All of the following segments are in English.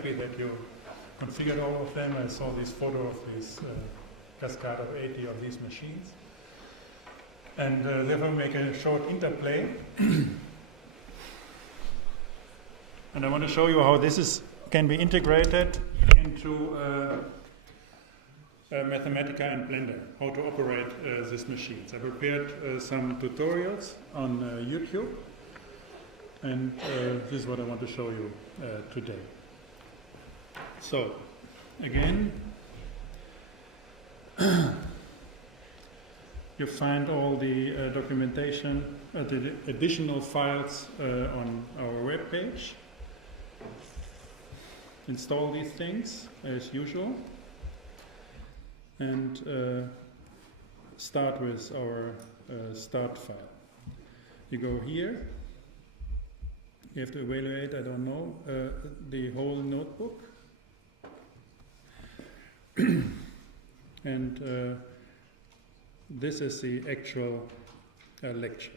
happy that you configured all of them. I saw this photo of this cascade of 80 of these machines. And therefore make a short interplay. And I want to show you how this can be integrated into Mathematica and Blender, how to operate these machines. I prepared some tutorials on YouTube, and this is what I want to show you today. So, again, you find all the documentation, the additional files on our web page. Install these things as usual, and start with our start file. You go here, you have to evaluate, I don't know, the whole notebook, and this is the actual lecture.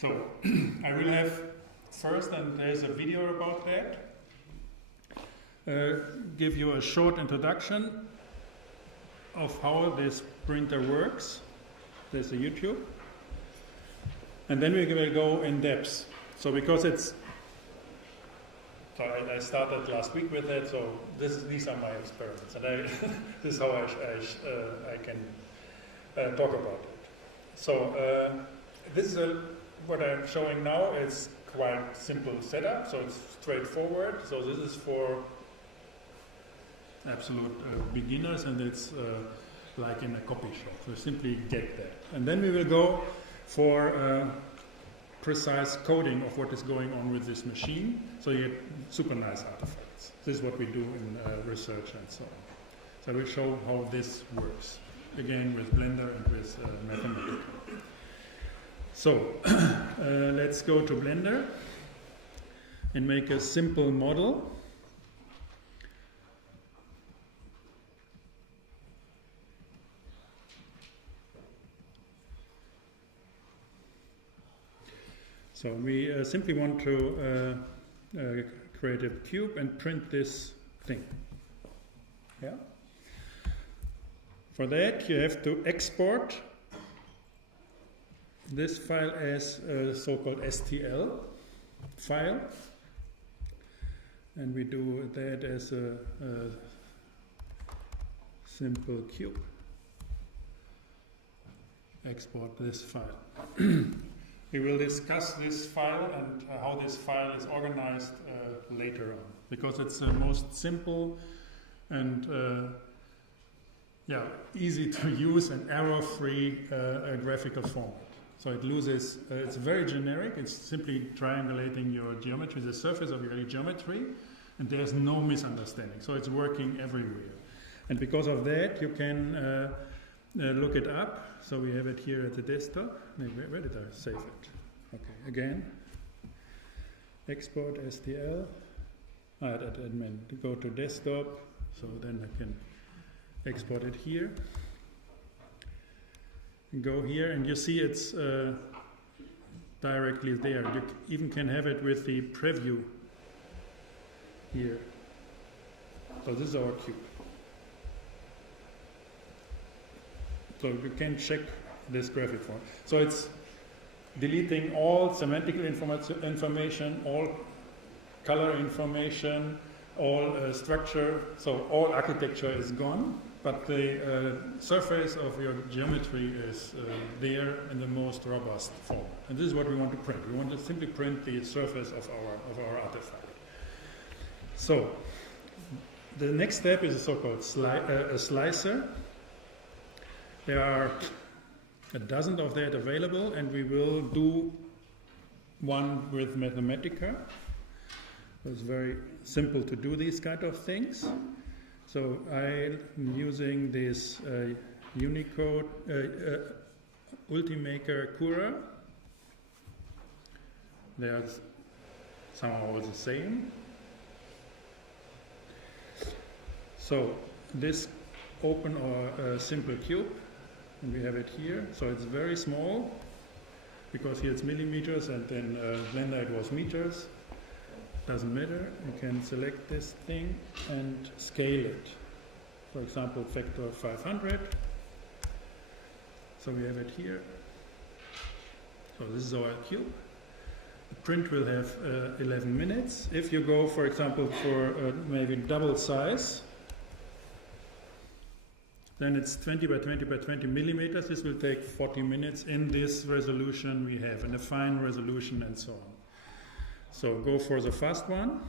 So, I will have first, and there's a video about that, give you a short introduction of how this printer works. There's a YouTube. And then we will go in depth. So because it's, so I started last week with that, so these are my experiments. And this is how I can talk about it. So this is what I'm showing now is quite simple setup, so it's straightforward. So this is for absolute beginners, and it's like in a copy shop. So simply get that. And then we will go for precise coding of what is going on with this machine, so you get super nice artifacts. This is what we do in research and so on. So I will show how this works, again with Blender and with Mathematica. So let's go to Blender and make a simple model. So we simply want to create a cube and print this thing. Yeah. For that, you have to export this file as a so-called STL file, and we do that as a simple cube. Export this file. We will discuss this file and how this file is organized later on, because it's the most simple and easy to use and error-free graphical format. So it loses, it's very generic, it's simply triangulating your geometry, the surface of your geometry, and there's no misunderstanding. So it's working everywhere. And because of that, you can look it up. So we have it here at the desktop. Where did I save it? Okay, again, export STL. That meant go to desktop, so then I can export it here. Go here, and you see it's directly there. You even can have it with the preview here. So this is our cube. So you can check this graphic form. So it's deleting all semantic information, all color information, all structure. So all architecture is gone, but the surface of your geometry is there in the most robust form. And this is what we want to print. We want to simply print the surface of our artifact. So the next step is a so-called slicer. There are a dozen of that available, and we will do one with Mathematica. It's very simple to do these kind of things. So I'm using this Unicode Ultimaker Cura. They are somehow all the same. So this open or simple cube, and we have it here. So it's very small, because here it's millimeters and then Blender it was meters. Doesn't matter. You can select this thing and scale it. For example, factor 500. So we have it here. So this is our cube. The print will have 11 minutes. If you go, for example, for maybe double size, then it's 20 by 20 by 20 millimeters. This will take 40 minutes in this resolution we have, in a fine resolution and so on. So go for the fast one.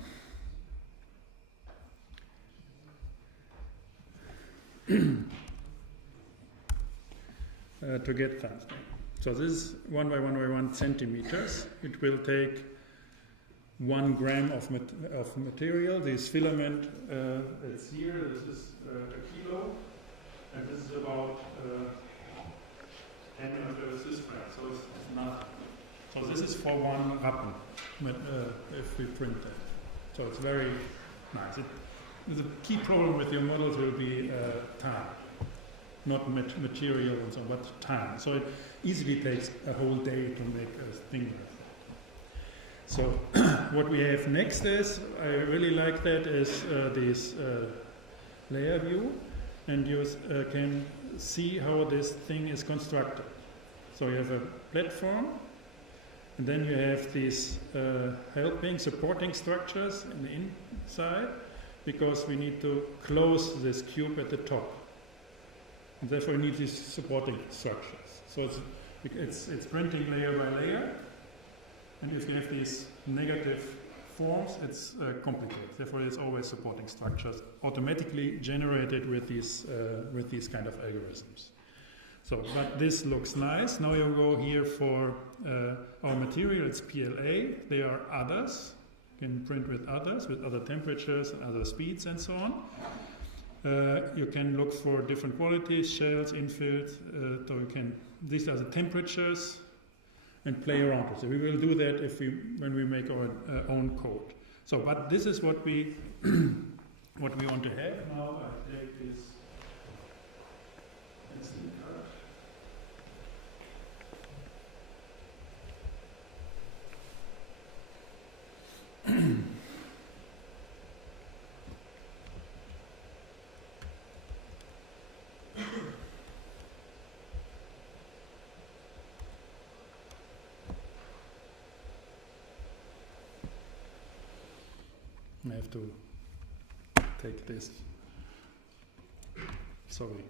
To get faster. So this is 1 by 1 by 1 centimeters. It will take 1 gram of material. This filament, it's here, this is a kilo, and this is about 10 Swiss francs, so it's not. So this is for 1 Rappen, if we print that. So it's very nice. The key problem with your models will be time. Not material and so on, but time. So it easily takes a whole day to make a thing. So what we have next is, I really like that, is this layer view, and you can see how this thing is constructed. So you have a platform, and then you have these supporting structures in the inside, because we need to close this cube at the top. And therefore, we need these supporting structures. So it's printing layer by layer. And if you have these negative forms, it's complicated. Therefore, there's always supporting structures automatically generated with these kind of algorithms. So, but this looks nice. Now you go here for our material. It's PLA. There are others. You can print with others, with other temperatures and other speeds and so on. You can look for different qualities, shells, infills, so you can, these are the temperatures, and play around with it. We will do that when we make our own code. So, but this is what we what we want to have. Now I take this SD card. I have to take this. Sorry.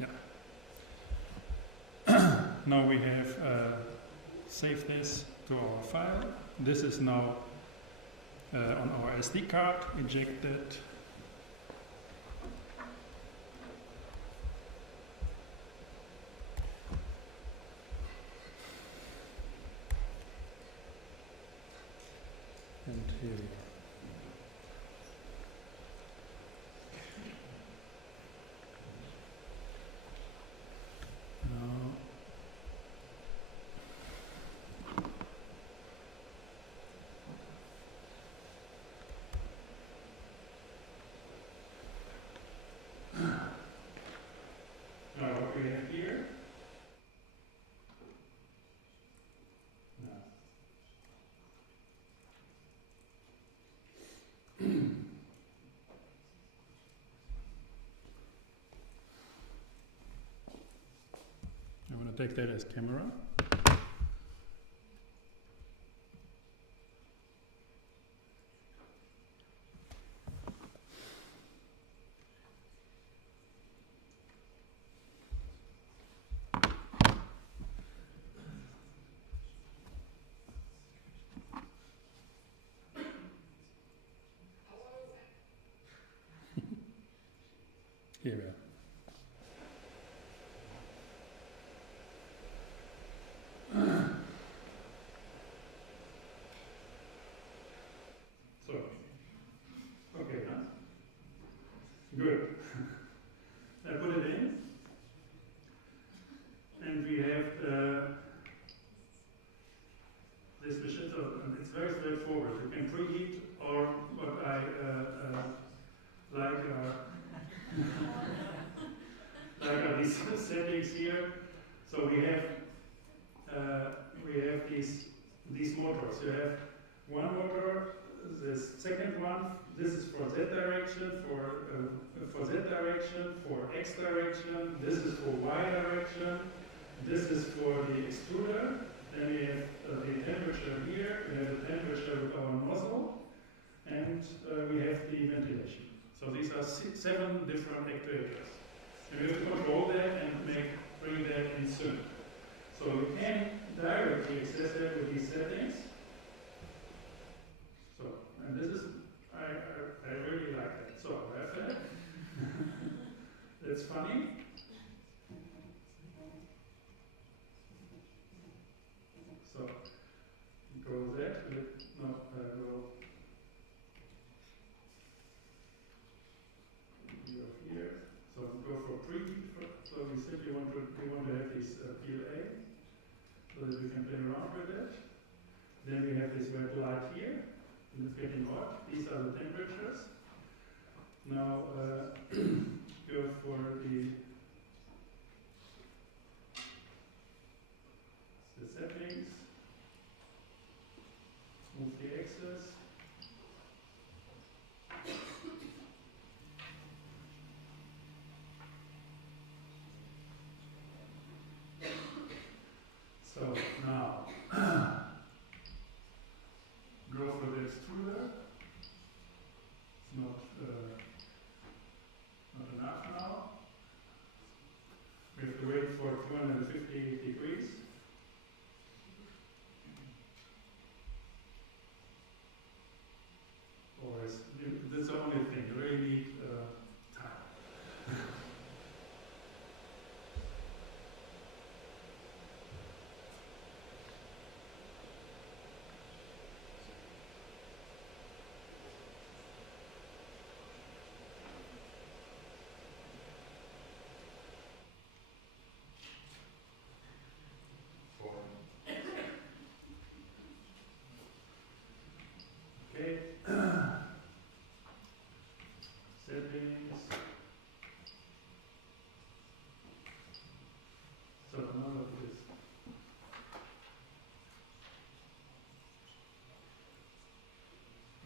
Yeah. Now we have saved this to our file. This is now on our SD card, ejected. And here we go. Now what we have here. I'm going to take that as camera. Here we are. So, okay, huh? Good. I put it in, and we have this machine. So it's very straightforward. You can preheat, or what I like. settings here. So we have these motors. You have one motor, the second one. This is for Z direction, for Z direction, for X direction. This is for Y direction. This is for the extruder. Then we have the temperature here. We have the temperature with our nozzle, and we have the ventilation. So these are 7 different actuators. And we have to control that and bring that in sync. So you can directly access that with these settings. So, and this is, I really like that. So I have that. It's funny. So go that, go here. So go for preheat. So we simply want to have this PLA so that we can play around with it. Then we have this red light here, and it's getting hot. These are the temperatures. Now go for the settings. Move the axis. So now, go for the extruder. It's not enough now. We have to wait for 250 degrees. Or that's the only thing. You really need time. Okay. Settings. So now look at this.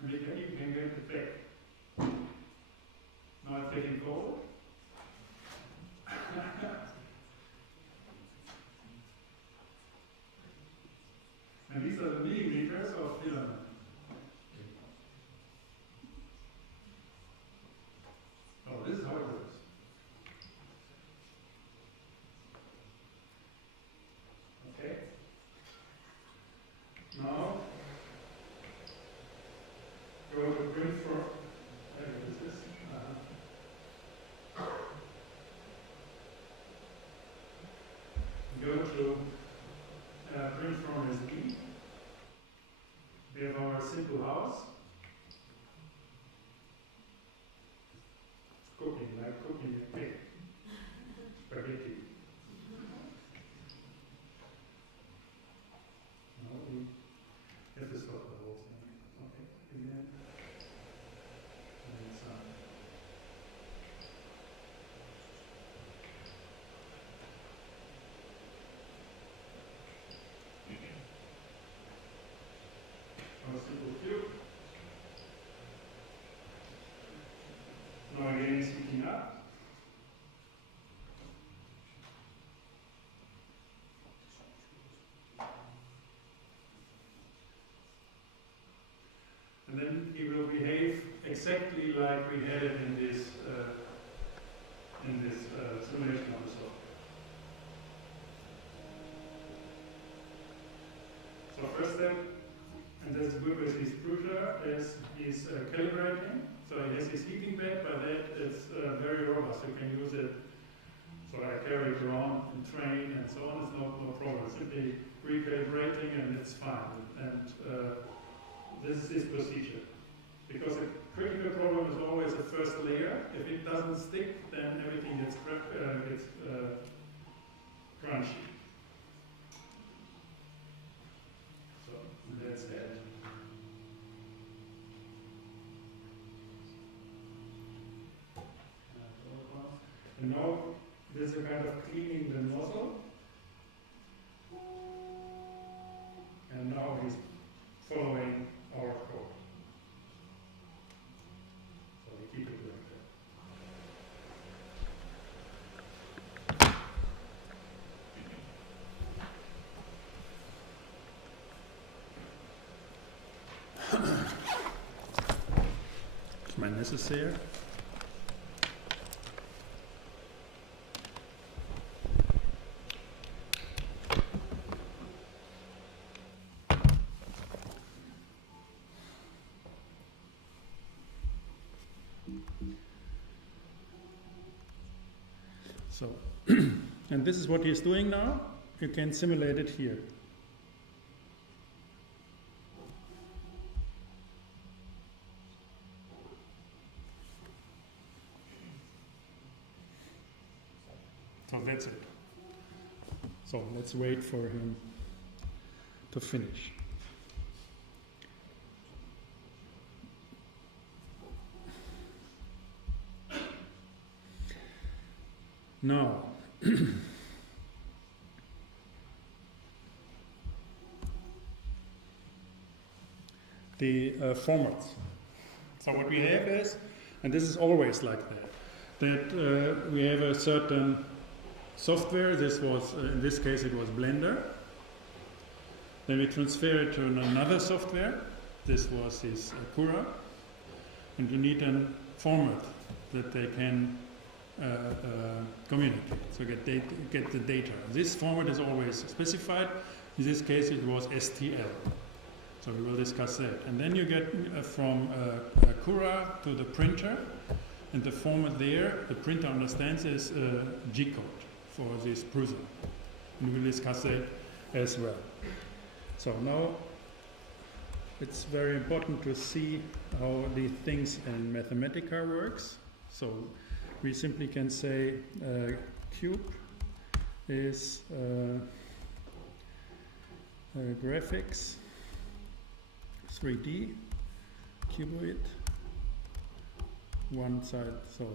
And you can get it back. Now it's getting cold. And these are the millimeters of filament. Oh, this is how it works. Okay. Now, go to print for. This is. Go to print from SD. We have our simple house. Like cooking a pig. Spaghetti. No, we have to stop the whole thing. Okay, again. And some. Our simple cube. Now again it's heating up. And then it will behave exactly like we had it in this simulation on the software. So first step, and that's good with this extruder, is calibrating. So it has this heating bed, but that it's very robust. You can use it. So I carry it around in train and so on. It's no problem. It's simply recalibrating and it's fine. And this is this procedure. Because a critical problem is always the first layer. If it doesn't stick, then everything gets crunchy. So that's it. And now there's a kind of cleaning the necessary. So, and this is what he's doing now. You can simulate it here. So that's it. So let's wait for him to finish. Now, the formats. So what we have is, and this is always like that we have a certain software. This was, in this case, it was Blender. Then we transfer it to another software. This was his Cura. And you need a format that they can communicate, so get the data. This format is always specified. In this case, it was STL. So we will discuss that. And then you get from Cura to the printer, and the format there, the printer understands, is G-code for this Prusa. And we will discuss that as well. So now it's very important to see how the things in Mathematica works. So we simply can say cube is graphics 3D cuboid one side. So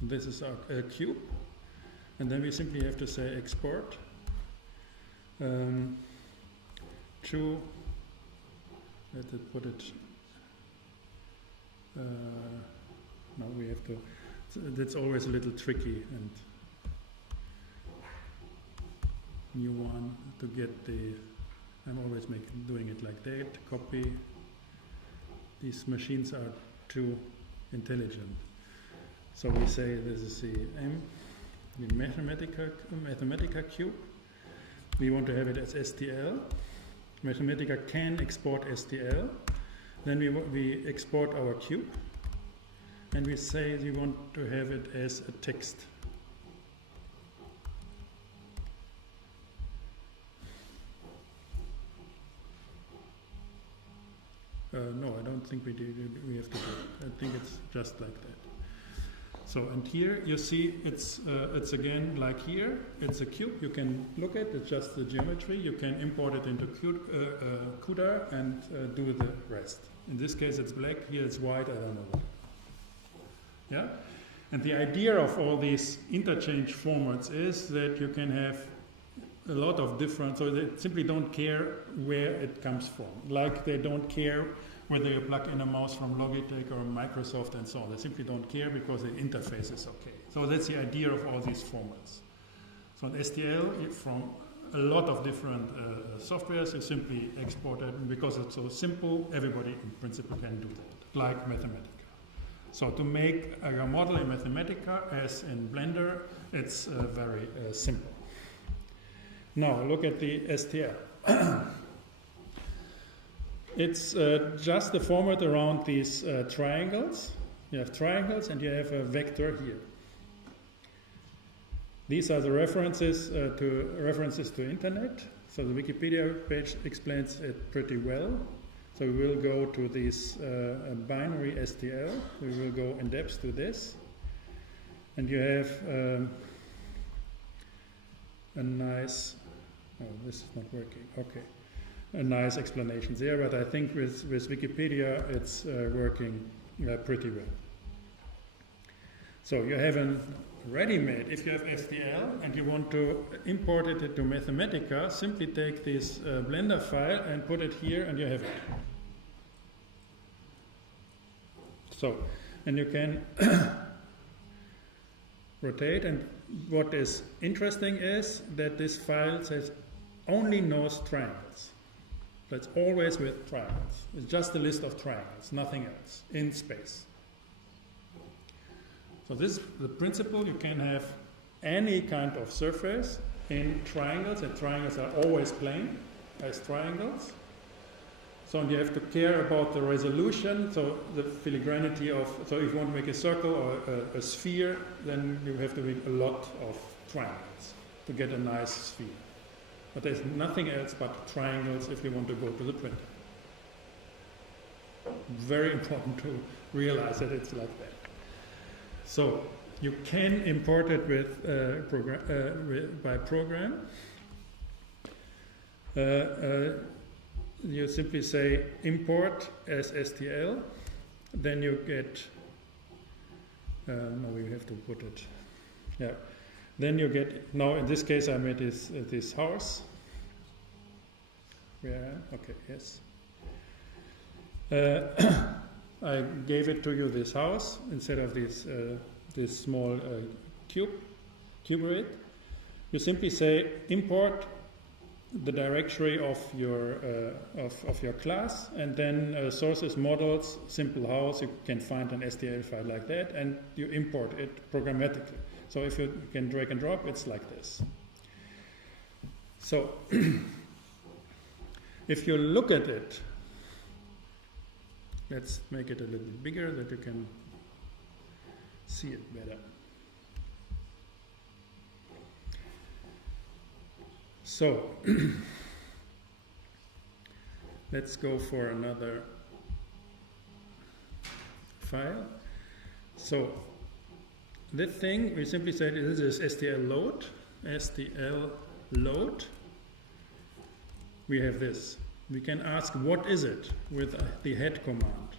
this is a cube, and then we simply have to say export to, let's put it, now we have to, that's always a little tricky, and new one to get the, I'm always doing it like that, copy. These machines are too intelligent. So we say this is the Mathematica cube. We want to have it as STL. Mathematica can export STL. Then we export our cube. And we say we want to have it as a text. No, I don't think we have to do it. I think it's just like that. So, and here you see it's again like here, it's a cube. You can look at it's just the geometry. You can import it into CUDA and do the rest. In this case it's black, here it's white, I don't know what. Yeah? And the idea of all these interchange formats is that you can have a lot of different, so they simply don't care where it comes from. Like they don't care whether you plug in a mouse from Logitech or Microsoft and so on. They simply don't care because the interface is okay. So that's the idea of all these formats. So in STL, from a lot of different softwares, you simply export it. And because it's so simple, everybody in principle can do that, like Mathematica. So to make a model in Mathematica, as in Blender, it's very simple. Now look at the STL. It's just the format around these triangles. You have triangles and you have a vector here. These are the references to internet. So the Wikipedia page explains it pretty well. So we will go to this binary STL. We will go in depth to this. And you have a nice, oh, this is not working, okay. A nice explanation there, but I think with Wikipedia it's working pretty well. So you have a ready-made, if you have STL and you want to import it into Mathematica, simply take this Blender file and put it here and you have it. So, and you can rotate, and what is interesting is that this file says only knows triangles. So it's always with triangles. It's just a list of triangles, nothing else, in space. So this is the principle. You can have any kind of surface in triangles, and triangles are always plane as triangles. So you have to care about the resolution, so the filigranity of, so if you want to make a circle or a sphere, then you have to make a lot of triangles to get a nice sphere. But there's nothing else but triangles if you want to go to the printer. Very important to realize that it's like that. So you can import it with, by program. You simply say import as STL, then you get, no, we have to put it, yeah. Then you get, now in this case I made this house. Yeah, okay, yes. I gave it to you, this house, instead of this small cuboid. You simply say import the directory of your class, and then sources, models, simple house. You can find an STL file like that, and you import it programmatically. So if you can drag and drop, it's like this. So if you look at it, let's make it a little bit bigger that you can see it better. So let's go for another file. So this thing, we simply said this is STL load. We have this. We can ask what is it with the head command.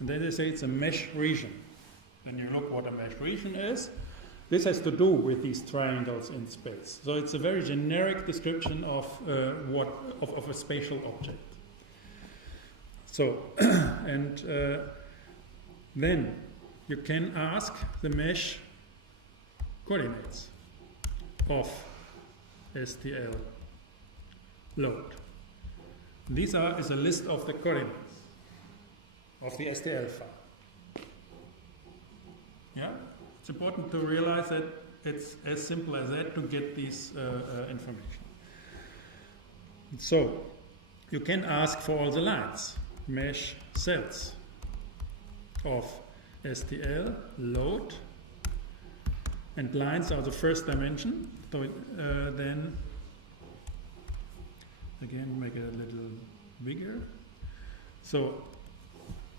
And then they say it's a mesh region. Then you look what a mesh region is. This has to do with these triangles in space. So it's a very generic description of of a spatial object. So, and then you can ask the mesh coordinates of STL load. These is a list of the coordinates of the STL file. Yeah? It's important to realize that it's as simple as that to get these information. So you can ask for all the lines, mesh cells of STL load, and lines are the first dimension. So then again make it a little bigger. So,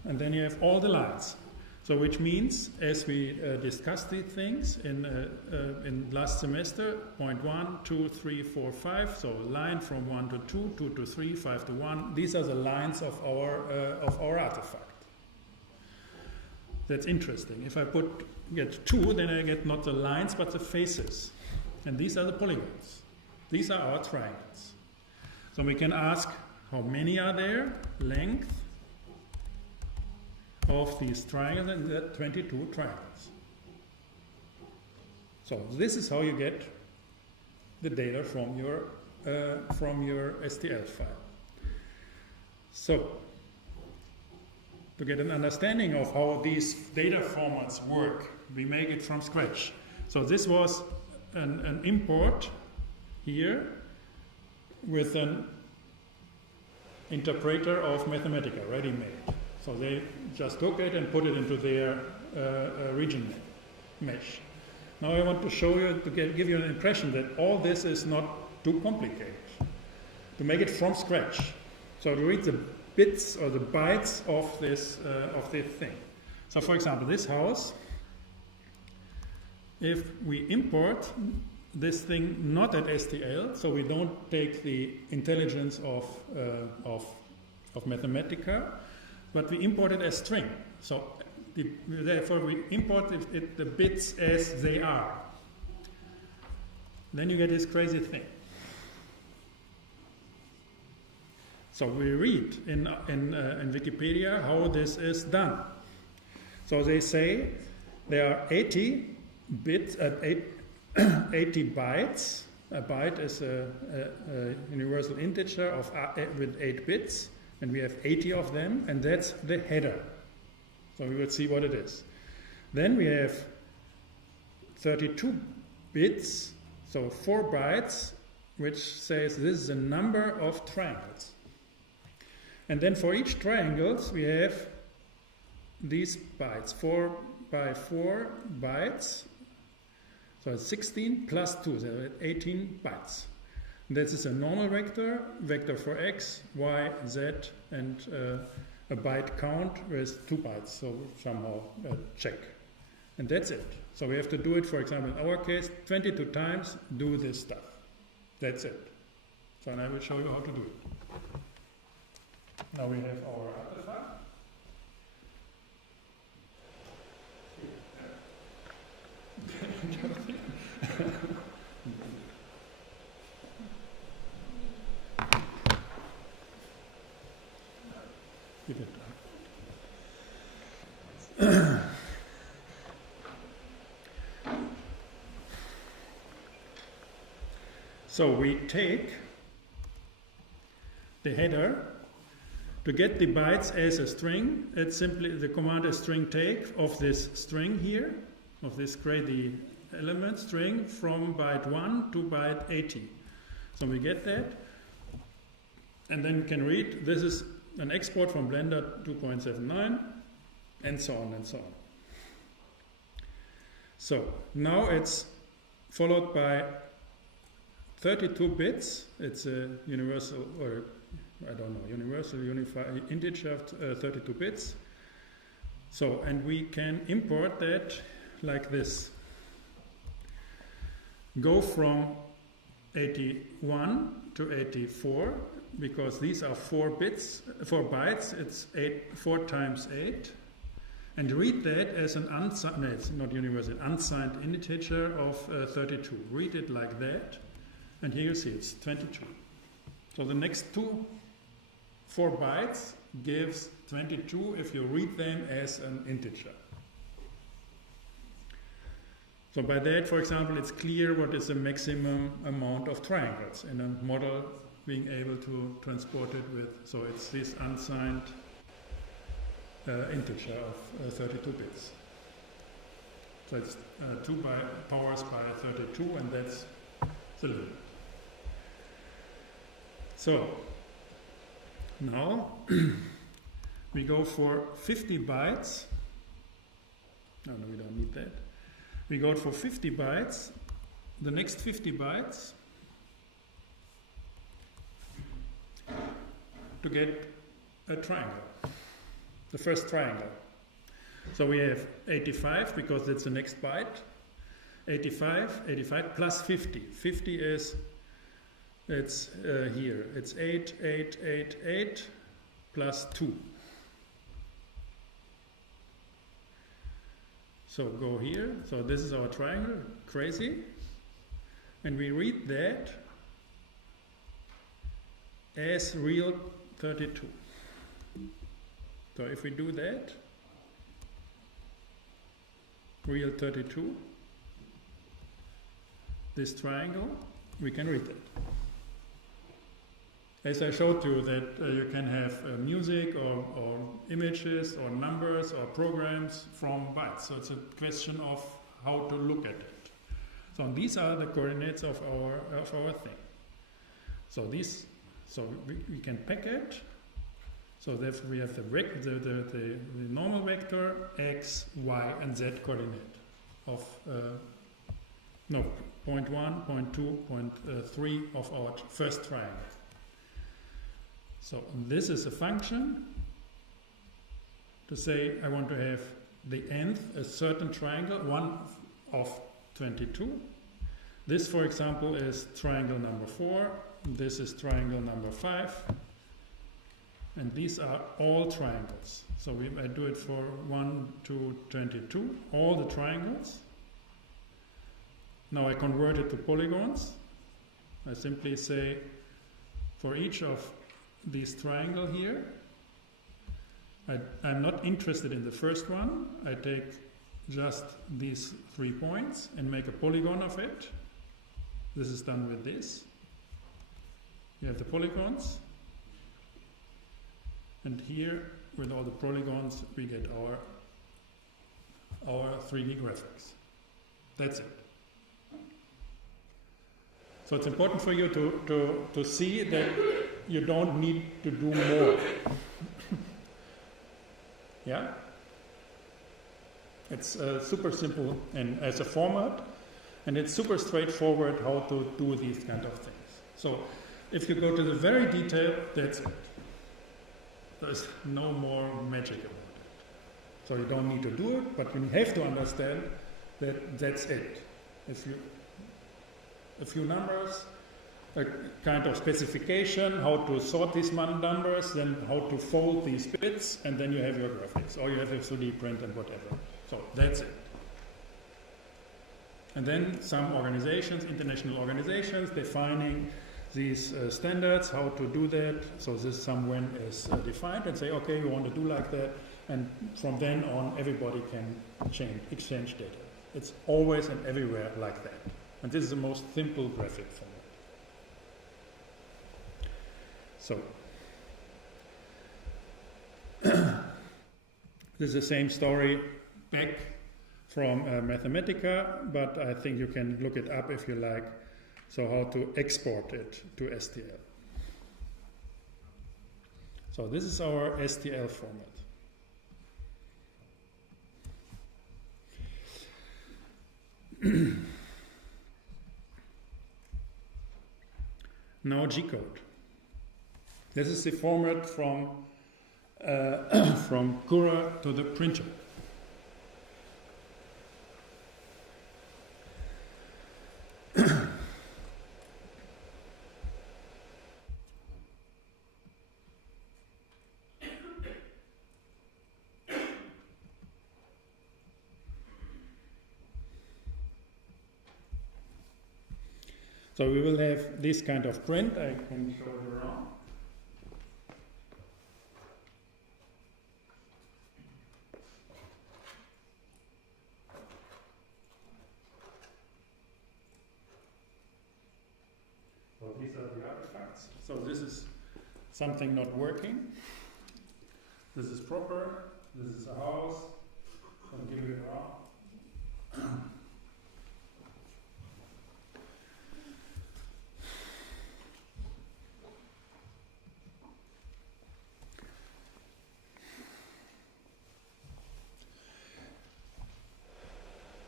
and then you have all the lines. So which means, as we discussed these things in last semester, point 1, 2, 3, 4, 5, so line from 1 to 2, 2 to 3, 5 to 1, these are the lines of our artifact. That's interesting. If I get 2, then I get not the lines but the faces. And these are the polygons. These are our triangles. So we can ask how many are there, length of these triangles, and there are 22 triangles. So this is how you get the data from your STL file. So to get an understanding of how these data formats work, we make it from scratch. So this was an import here with an interpreter of Mathematica ready-made. So they just took it and put it into their region mesh. Now I want to show you, to give you an impression that all this is not too complicated. To make it from scratch. So to read the bits or the bytes of this thing. So for example, this house, if we import this thing not at STL, so we don't take the intelligence of Mathematica, but we import it as string. So therefore we import the bits as they are. Then you get this crazy thing. So we read in Wikipedia how this is done. So they say there are 80 bits, 80 bytes. A byte is a universal integer with 8 bits. And we have 80 of them, and that's the header. So we will see what it is. Then we have 32 bits, so 4 bytes, which says this is a number of triangles. And then for each triangles we have these bytes, 4 by 4 bytes, so it's 16 plus 2, so 18 bytes. This is a normal vector, vector for x, y, z, and a byte count with 2 bytes, so somehow check. And that's it. So we have to do it, for example, in our case, 22 times, do this stuff. That's it. So and I will show you how to do it. Now we have our artifact. So we take the header. To get the bytes as a string, it's simply the command is string take of this string here, of this crazy element string from byte 1 to byte 80. So we get that, and then we can read this is an export from Blender 2.79, and so on and so on. So now it's followed by 32 bits. It's a universal, or I don't know, universal unified integer of 32 bits. So, and we can import that like this. Go from 81 to 84, because these are 4 bytes, it's 4 times 8. And read that as an unsigned, no, it's not universal, unsigned integer of 32. Read it like that, and here you see it's 22. So the next 4 bytes gives 22 if you read them as an integer. So by that, for example, it's clear what is the maximum amount of triangles in a model being able to transport it with. So it's this unsigned integer of 32 bits. So it's 2 powers by 32, and that's the limit. So now we go for 50 bytes. No, we don't need that. We go for 50 bytes. The next 50 bytes to get a triangle, the first triangle. So we have 85 because that's the next byte. 85 plus 50. 50 is, it's here. It's 8, 8, 8, 8 plus 2. So go here. So this is our triangle, crazy. And we read that as real 32. So if we do that, real 32, this triangle, we can read it. As I showed you that you can have music or images or numbers or programs from bytes. So it's a question of how to look at it. So these are the coordinates of our thing. So these, so we can pack it. So therefore we have the normal vector x, y, and z coordinate of 0.1, 0.2, 0.3 of our first triangle. So this is a function to say I want to have the nth, a certain triangle, 1 of 22. This, for example, is triangle number 4. This is triangle number 5. And these are all triangles. So I do it for 1 to 22, all the triangles. Now I convert it to polygons. I simply say for each of these triangle here, I'm not interested in the first one. I take just these 3 points and make a polygon of it. This is done with this. You have the polygons. And here, with all the polygons, we get our 3D graphics. That's it. So it's important for you to see that you don't need to do more. Yeah? It's super simple and as a format, and it's super straightforward how to do these kind of things. So if you go to the very detail, that's it. There's no more magic about it. So you don't need to do it, but you have to understand that that's it. A few numbers, a kind of specification, how to sort these numbers, then how to fold these bits, and then you have your graphics, or you have a 3D print and whatever. So that's it. And then some organizations, international organizations, defining these standards, how to do that. So this somewhere is defined and say, okay, we want to do like that. And from then on, everybody can exchange data. It's always and everywhere like that. And this is the most simple graphic format. So, this is the same story back from Mathematica, but I think you can look it up if you like. So how to export it to STL. So this is our STL format. Now G-code. This is the format from Cura to the printer. So we will have this kind of print. I can show it around. So these are the artifacts. So this is something not working. This is proper. This is a house. I'll give it around.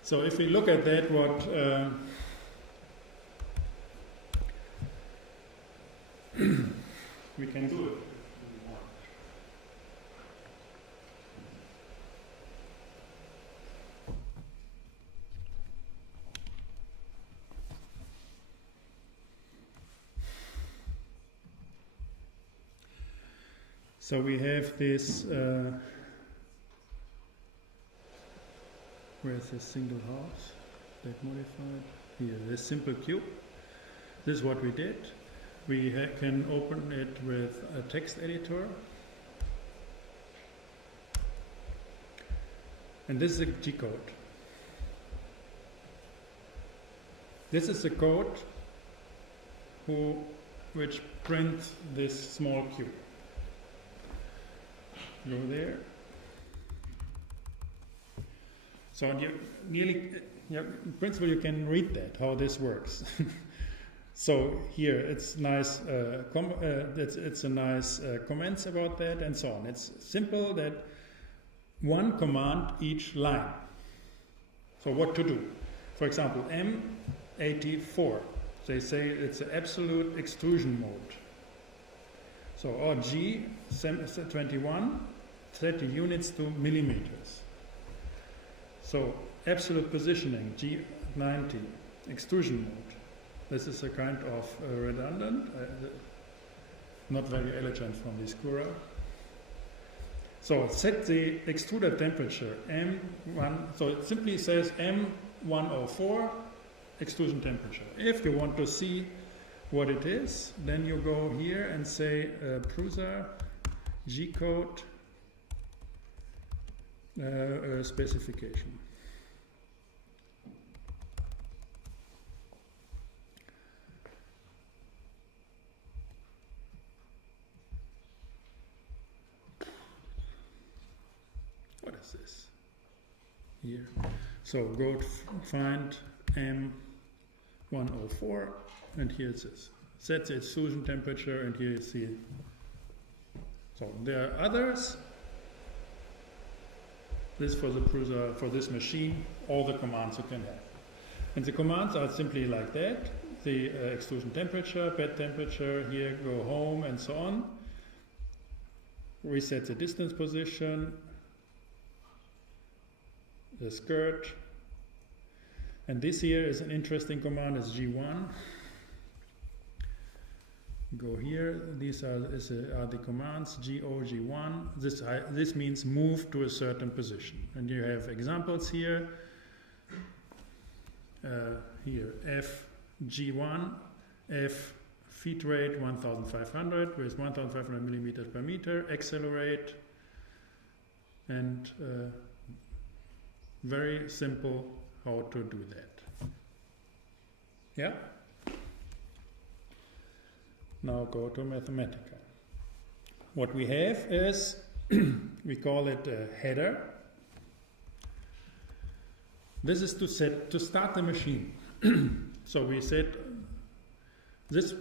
So if we look at that, what we can do it. So we have this. Where's this single house? That modified? Here, this simple cube. This is what we did. We can open it with a text editor. And this is a G-code. This is the code which prints this small cube. Go there. So in principle, you can read that, how this works. So here, it's nice, it's a nice comments about that and so on. It's simple that one command each line. So what to do? For example, M84, they say it's an absolute extrusion mode. So or G21, 30 units to millimeters. So absolute positioning, G90, extrusion mode. This is a kind of redundant, not very elegant from this Cura. So set the extruder temperature, M1, so it simply says M104, extrusion temperature. If you want to see what it is, then you go here and say Prusa G-code specification. What is this? here. So go find M104, and here it says set the extrusion temperature, and here you see it. So there are others. This for this machine, all the commands you can have. And the commands are simply like that. The extrusion temperature, bed temperature, here go home, and so on. Reset the distance position, the skirt. And this here is an interesting command, is G1. Go here, these are the commands, GO, G1. This means move to a certain position. And you have examples here. Here, F G1, F feet rate 1500 with 1500 millimeters per meter, accelerate, and very simple how to do that. Yeah? Now go to Mathematica. What we have is, we call it a header. This is to start the machine. So we said this,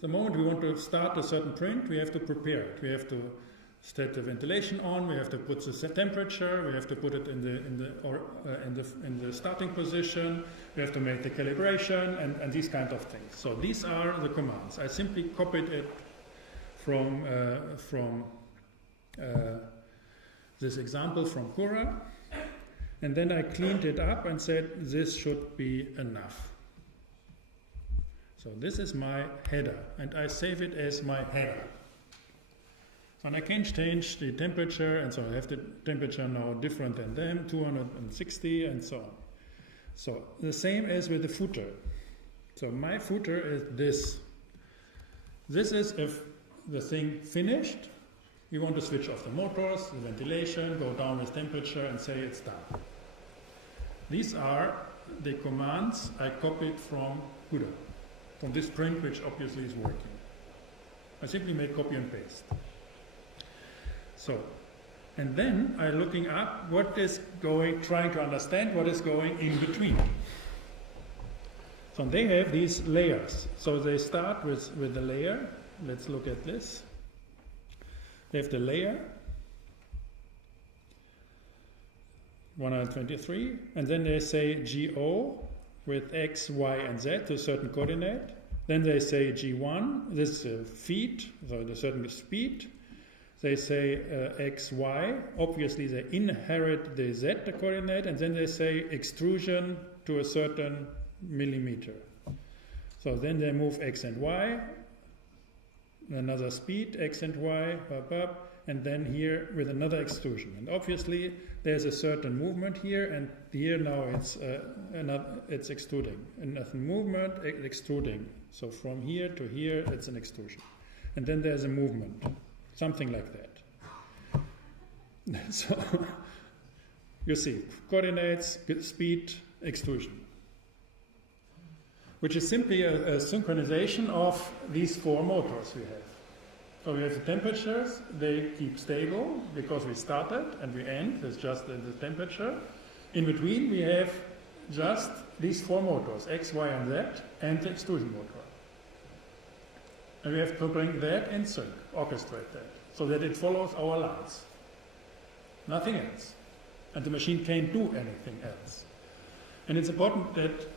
the moment we want to start a certain print, we have to prepare it. We have to set the ventilation on. We have to put the temperature. We have to put it in the starting position. We have to make the calibration and these kind of things. So these are the commands. I simply copied it from this example from Cura. And then I cleaned it up and said, this should be enough. So this is my header, and I save it as my header. And I can change the temperature, and so I have the temperature now different than them, 260, and so on. So the same as with the footer. So my footer is this. This is if the thing finished, you want to switch off the motors, the ventilation, go down with temperature, and say it's done. These are the commands I copied from Huda, from this print, which obviously is working. I simply make copy and paste. So, and then I'm looking up what is going, trying to understand what is going in between. So they have these layers. So they start with the layer. Let's look at this. They have the layer, 123, and then they say GO with X, Y, and Z to a certain coordinate. Then they say G1, this is feet, so a certain speed. They say X, Y. Obviously, they inherit the Z, the coordinate, and then they say extrusion to a certain millimeter. So then they move X and Y, another speed, X and Y, and then here with another extrusion. And obviously, there's a certain movement here, and here now it's extruding. Another movement, extruding. So from here to here, it's an extrusion. And then there's a movement, something like that. So you see, coordinates, speed, extrusion, which is simply a synchronization of these four motors we have. So we have the temperatures, they keep stable because we started and we end, it's just the temperature. In between we have just these four motors, X, Y, and Z, and the extrusion motor. And we have to bring that in sync, orchestrate that, so that it follows our lines. Nothing else. And the machine can't do anything else. And it's important that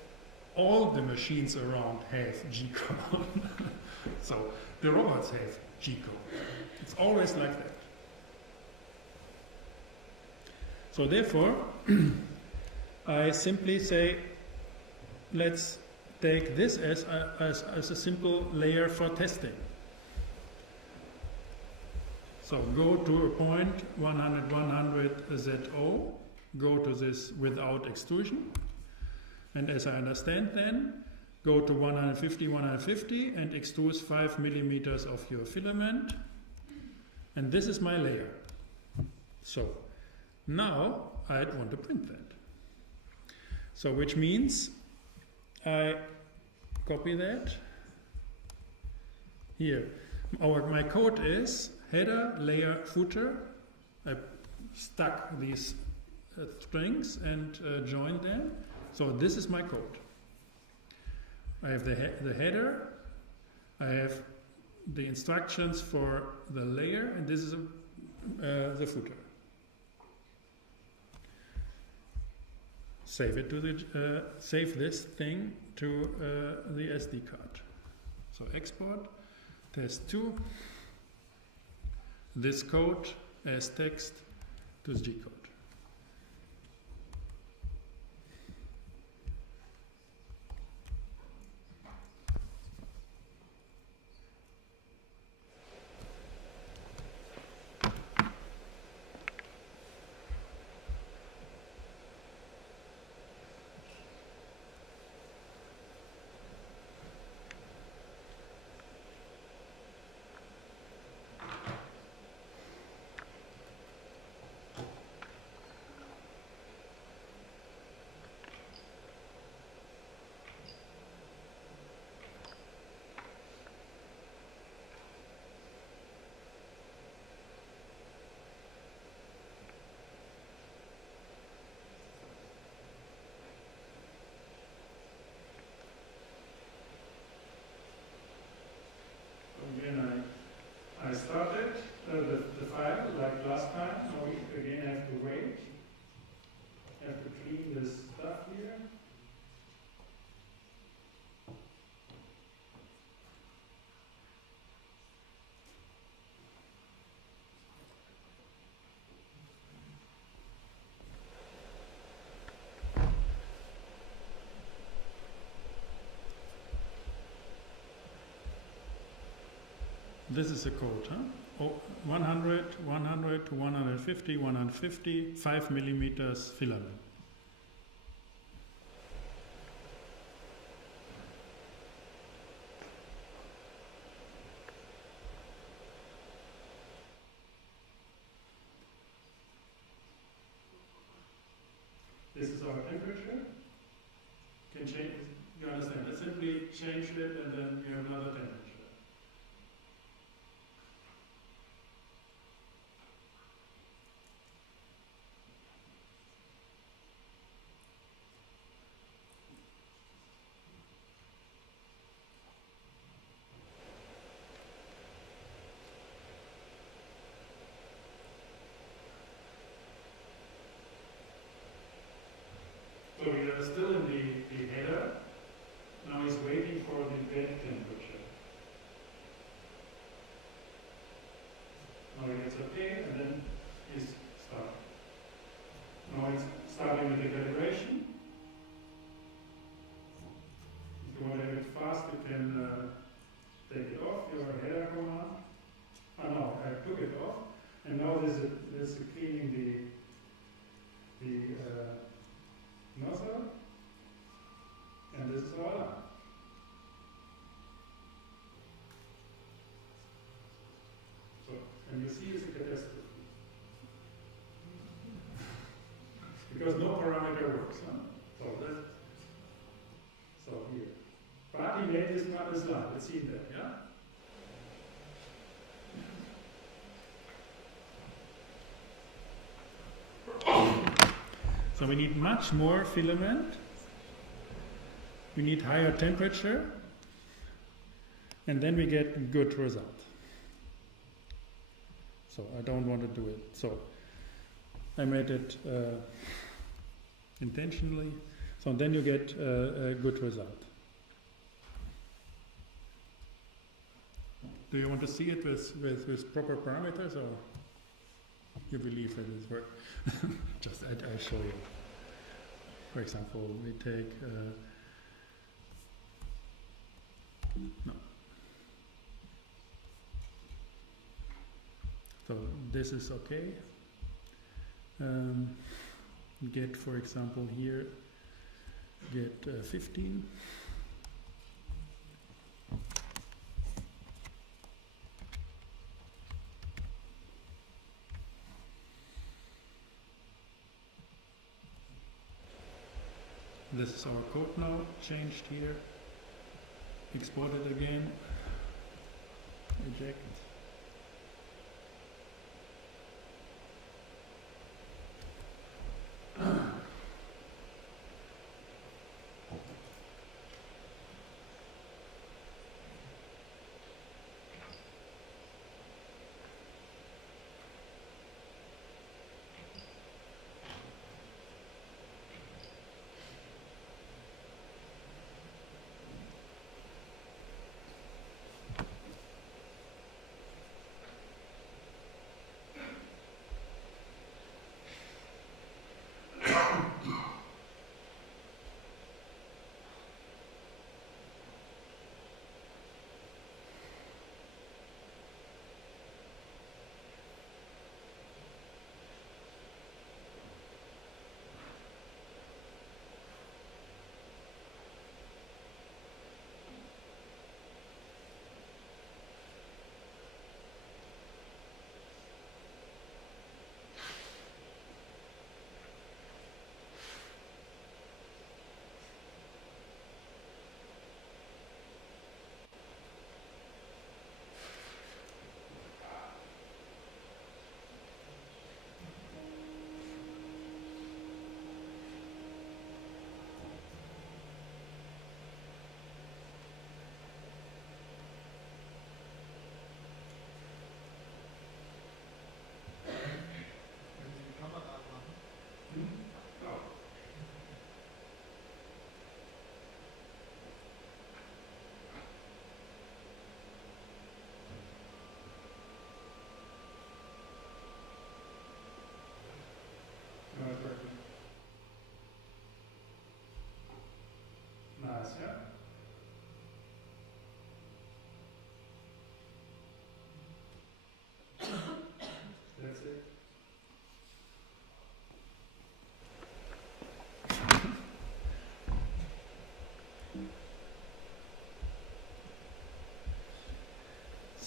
all the machines around have G-code. So the robots have G-code. It's always like that. So therefore, I simply say, let's take this as a simple layer for testing. So go to a point 100, 100 ZO, go to this without extrusion. And as I understand then, go to 150, 150 and extrude 5 millimeters of your filament. And this is my layer. So now I want to print that. So which means I copy that. Here, my code is header, layer, footer. I stuck these strings and join them. So this is my code. I have the header, I have the instructions for the layer, and this is the footer. Save it to the save this thing to the SD card. So export test 2. This code as text to the G code. Again, I started the file like last time. Now we again have to wait. Have to clean this stuff here. This is the code, huh? Oh, 100, 100 to 150, 150, 5 millimeters filament. This is our temperature. Can change, you understand? I simply changed it and then you have another temperature. So we are still in the header. Now he's waiting for the bed temperature. Now he gets okay, and then he's starting. Now he's starting with the calibration. If you want to have it fast, you can take it off, your header command. Oh no, I took it off. And now this is cleaning the nozzle, and this is voila. So, and you see it's a catastrophe. Because no parameter works, huh? So here. But he made this slide, let's see that, yeah? So we need much more filament, we need higher temperature, and then we get good result. So I don't want to do it. So I made it intentionally, so then you get a good result. Do you want to see it with proper parameters, or you believe that it's work? Just I show you. For example, we take no. So this is okay. Get, for example, here get 15. This is our code now, changed here, export it again, eject.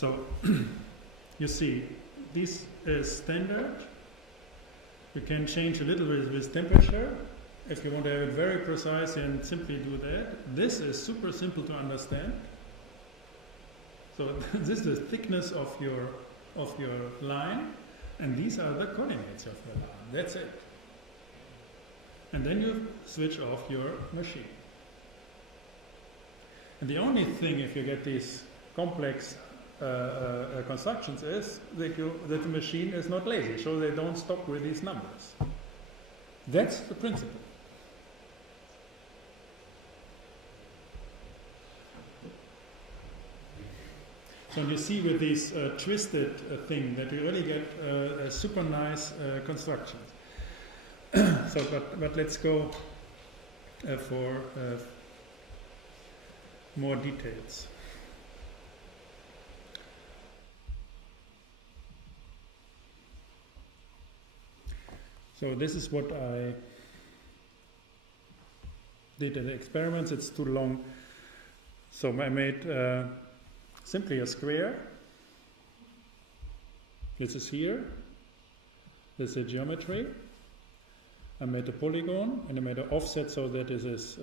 So you see, this is standard. You can change a little bit with temperature. If you want to have it very precise, and simply do that. This is super simple to understand. So this is the thickness of your line, and these are the coordinates of your line. That's it. And then you switch off your machine. And the only thing, if you get these complex constructions, is that the machine is not lazy, so they don't stop with these numbers. That's the principle. So you see with these twisted thing that you really get a super nice constructions. So, but let's go for more details. So this is what I did in the experiments. It's too long. So I made simply a square. This is here. This is a geometry. I made a polygon and I made an offset so that this is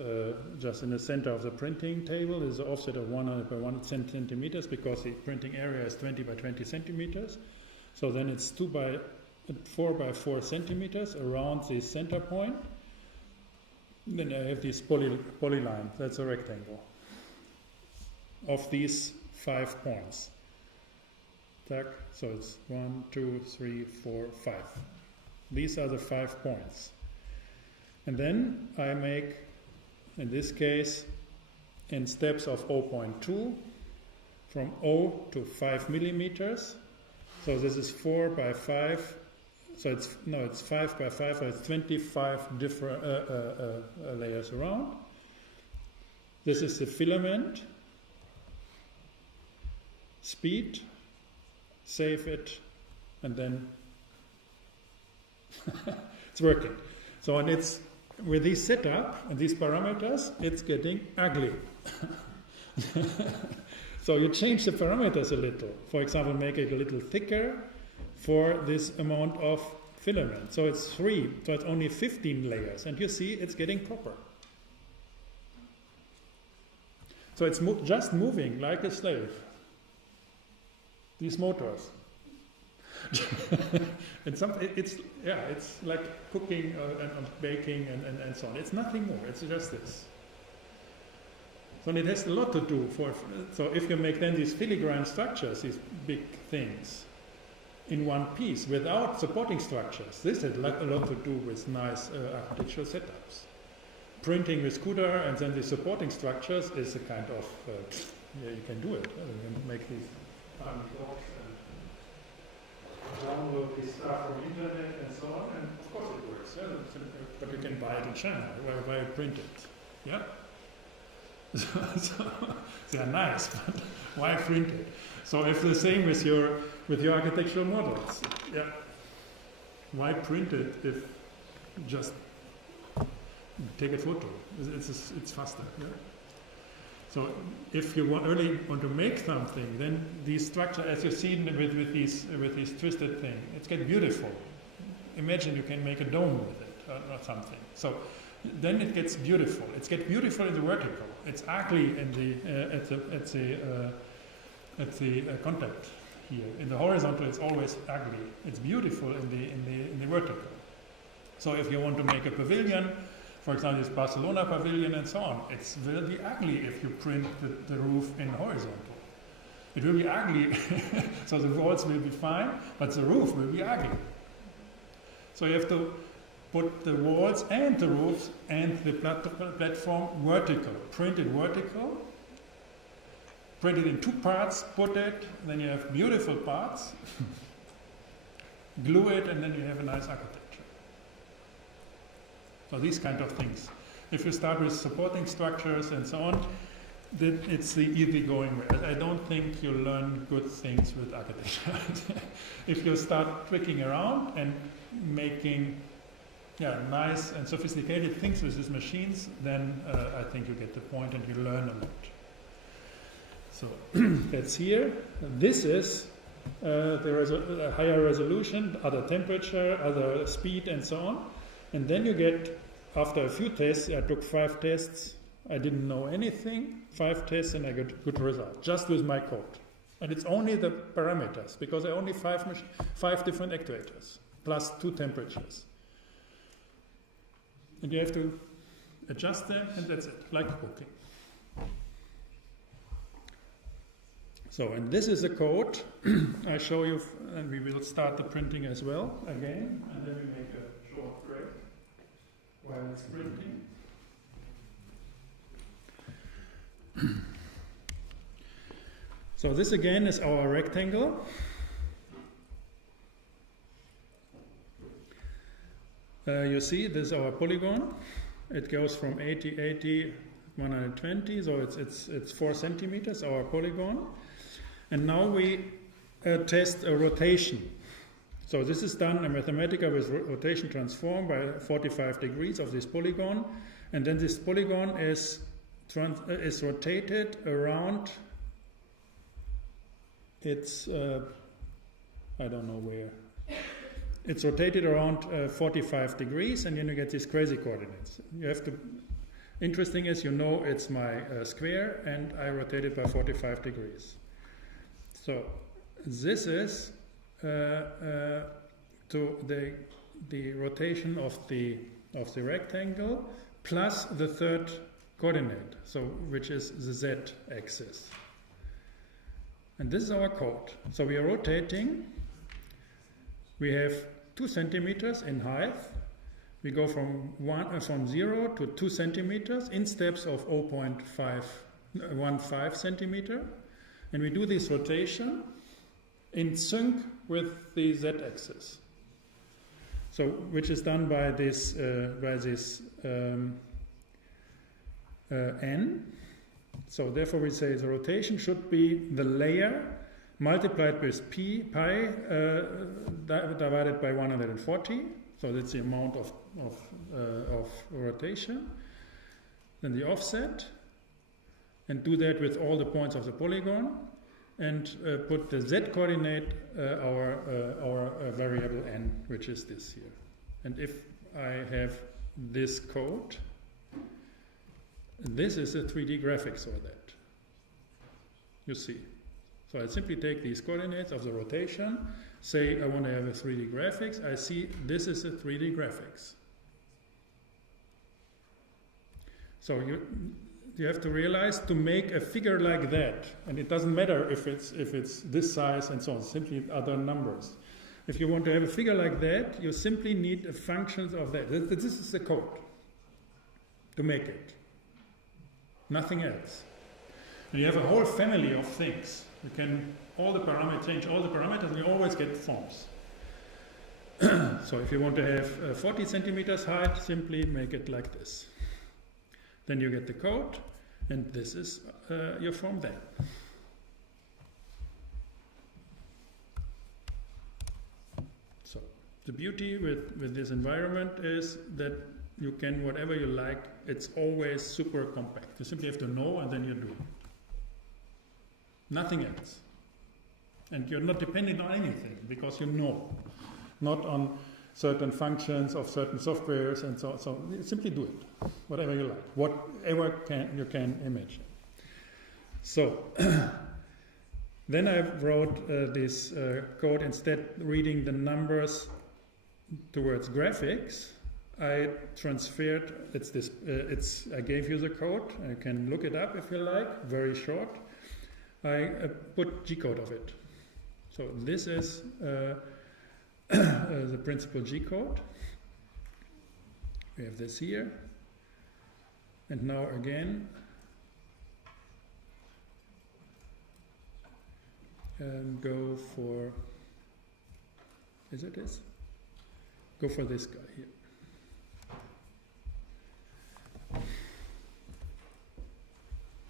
just in the center of the printing table. There's an offset of 100 by 1 centimeters because the printing area is 20 by 20 centimeters. So then it's 4 by 4 centimeters around the center point. Then I have this polyline. That's a rectangle of these 5 points. So it's 1, 2, 3, 4, 5. These are the 5 points. And then I make, in this case, in steps of 0.2, from 0 to 5 millimeters. So this is 4 by 5. So it's 5 by 5. So it's 25 different layers around. This is the filament. Speed. Save it, and then it's working. So, and it's with this setup and these parameters, it's getting ugly. So you change the parameters a little. For example, make it a little thicker for this amount of filament. So it's 3, so it's only 15 layers, and you see it's getting proper. So it's just moving like a slave. These motors. it's like cooking and baking and so on. It's nothing more. It's just this. So it has a lot to do so if you make then these filigrane structures, these big things, in one piece without supporting structures, this has a lot to do with nice architectural setups. Printing with CUDA and then the supporting structures is a kind of you can do it. You can make these blocks and download this stuff from internet and so on, and of course it works. Yeah? But you can buy it in China, buy it printed. Yeah. So they are nice, but why print it? So if the same with your architectural models, yeah. Why print it if just take a photo? It's faster. Yeah? So if you really want to make something, then these structures, as you see with these twisted thing, it's get beautiful. Imagine you can make a dome with it or something. So then it gets beautiful. It gets beautiful in the vertical. It's ugly in at the contact here. In the horizontal, it's always ugly. It's beautiful in the vertical. So if you want to make a pavilion, for example, this Barcelona pavilion and so on, it will be ugly if you print the roof in horizontal. It will be ugly, so the walls will be fine, but the roof will be ugly. So you have to put the walls and the roofs and the platform vertical. Print it vertical, print it in 2 parts, put it, then you have beautiful parts, glue it, and then you have a nice architecture. So these kind of things. If you start with supporting structures and so on, then it's the easy-going way. I don't think you learn good things with architecture. If you start tricking around and making nice and sophisticated things with these machines, then I think you get the point and you learn a lot. So that's here. This is there is a higher resolution, other temperature, other speed, and so on. And then you get, after a few tests, I took 5 tests, I didn't know anything, 5 tests, and I got good results, just with my code. And it's only the parameters, because there are only 5 different actuators, plus 2 temperatures. And you have to adjust them, and that's it, like cooking. So, and this is the code I show you, and we will start the printing as well, again, and then we make a short break while it's printing. So this again is our rectangle. You see, this is our polygon. It goes from 80, 80, 120, so it's 4 centimeters, our polygon. And now we test a rotation. So this is done in Mathematica with rotation transform by 45 degrees of this polygon. And then this polygon is rotated around its, I don't know where. It's rotated around 45 degrees, and then you get these crazy coordinates. You have to, interesting is, you know it's my square, and I rotate it by 45 degrees. So this is to the rotation of the rectangle plus the third coordinate, so which is the z-axis. And this is our code. So we are rotating. We have 2 centimeters in height. We go from 0 to 2 centimeters in steps of 0.15 centimeter. And we do this rotation in sync with the z-axis. So, which is done by this n. So therefore we say the rotation should be the layer multiplied with pi divided by 140. So that's the amount of rotation. Then the offset, and do that with all the points of the polygon, and put the z coordinate, our variable n, which is this here. And if I have this code, this is a 3D graphics of that. You see. So I simply take these coordinates of the rotation, say I want to have a 3D graphics, I see this is a 3D graphics. So you have to realize, to make a figure like that, and it doesn't matter if it's this size and so on, simply other numbers. If you want to have a figure like that, you simply need a functions of that. This is the code to make it. Nothing else. And you have a whole family of things. You can change all the parameters, and you always get forms. So if you want to have 40 centimeters height, simply make it like this. Then you get the code, and this is your form then. So the beauty with this environment is that you can, whatever you like, it's always super compact. You simply have to know, and then you do it. Nothing else. And you're not dependent on anything, because you know. Not on certain functions of certain softwares and so on. So you simply do it, whatever you like, whatever you can imagine. So then I wrote this code, instead reading the numbers towards graphics. I transferred, I gave you the code, you can look it up if you like, very short. I put G-code of it. So this is the principal G-code. We have this here. And now again, go for, is it this? Go for this guy here.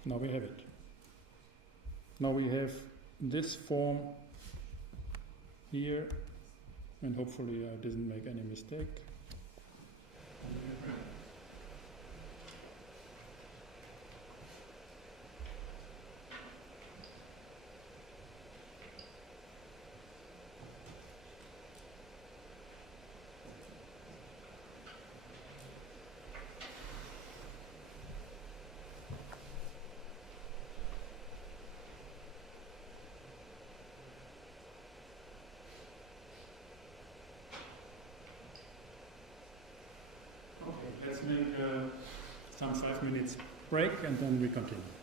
Now we have it. Now we have this form here, and hopefully I didn't make any mistake. some 5 minutes break and then we continue.